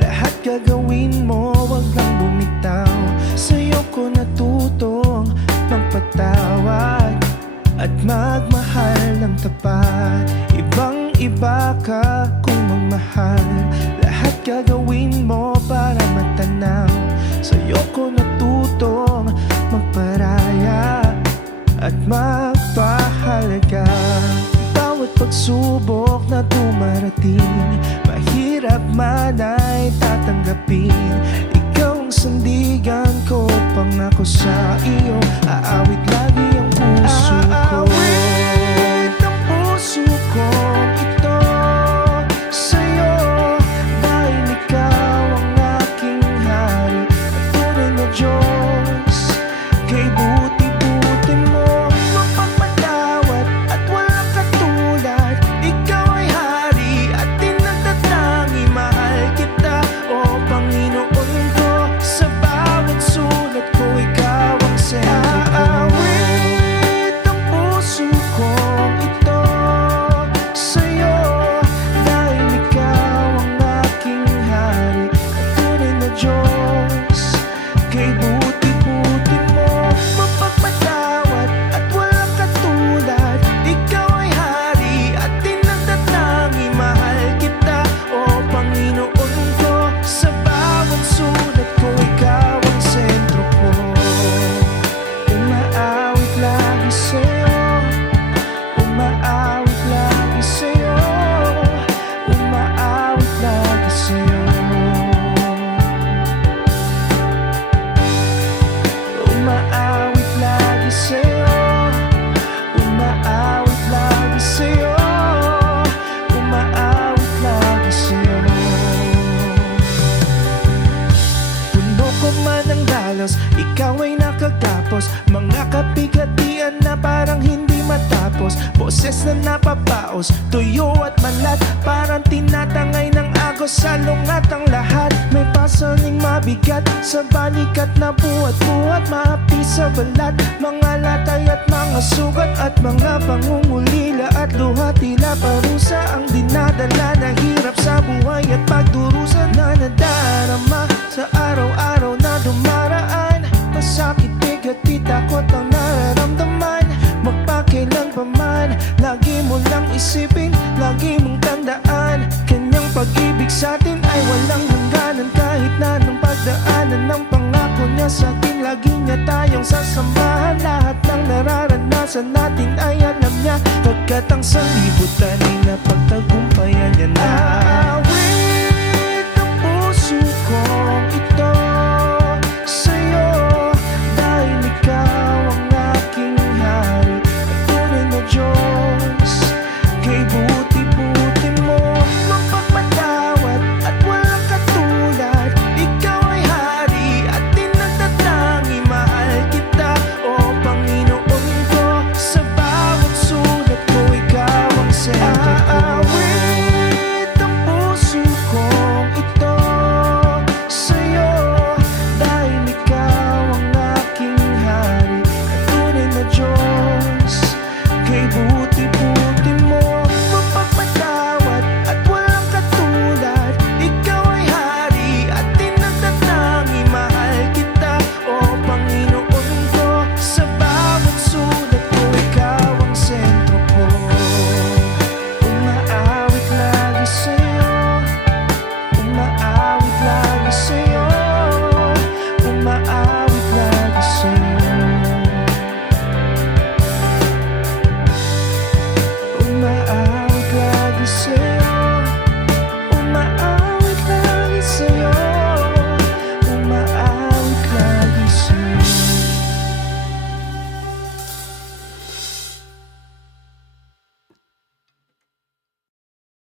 Lahat gagawin mo, wag lang bumitaw. Sa'yo ko natutong magpatawad at magmahal ng tapat. Ibang iba ka kung magmahal. Lahat gagawin mo para matanaw. Sa'yo ko natutong magparaya at magpahalaga. Bawat pagsubok na dumarating, mahirap man ay tatanggapin. Ikaw ang sandigan ko, pangako sa iyo, aawit lagi ang puso ko. Aawit ang puso kong ito sa'yo, dahil ikaw ang aking hari at tunay na Diyos. Kay buti-buti mo mapagpatawad at walang katulad. Ikaw ay hari at tinatatangi, mahal kita, o Panginoon ko. Sa bawat sulat ko, ikaw ang sentro ko. Aawit ang puso kong ito sa'yo, dahil ikaw ang aking hari at tunay na Diyos. Kay buti-buti mo mapagpatawad at walang katulad. Ikaw ay hari at tinatatangi, mahal kita, o Panginoon ko. Sa bawat sulat ko, ikaw ang sentro ko. Umaawit lagi sa'yo, umaawit lagi sa'yo, umaawit lagi sa'yo. Umaawit lagi sa'yo, umaawit lagi sa'yo, umaawit lagi sa'yo. Puno ko man ang dalos, ikaw ay nakagapos. Mga kapigatian na parang hindi matapos. Boses na napapaos, tuyo at malat, parang tinatangay ng agos. Salungat ang lahat, may pasaning mabigat sa balikat na buhat-buhat, maapi sa balat. Mga latay at mga sugat at mga pangungulila at luha, tila parusa ang dinadala na hirap sa buhay at pagdurusa na nadarama sa araw-araw na dumaraan. Masakit, bigat, takot ang nararamdaman. Magpakailan pa man, lagi mo lang isipin, lagi mong tandaan, kanyang pag-ibig sa'tin ay walang hangganan. Kahit na nung pagdaanan ng pangako niya sa'tin, lagi niya tayong sasamahan. Lahat ng nararanasan natin ay alam niya, pagkat ang sanlibutan ay napagtagumpayan niya na.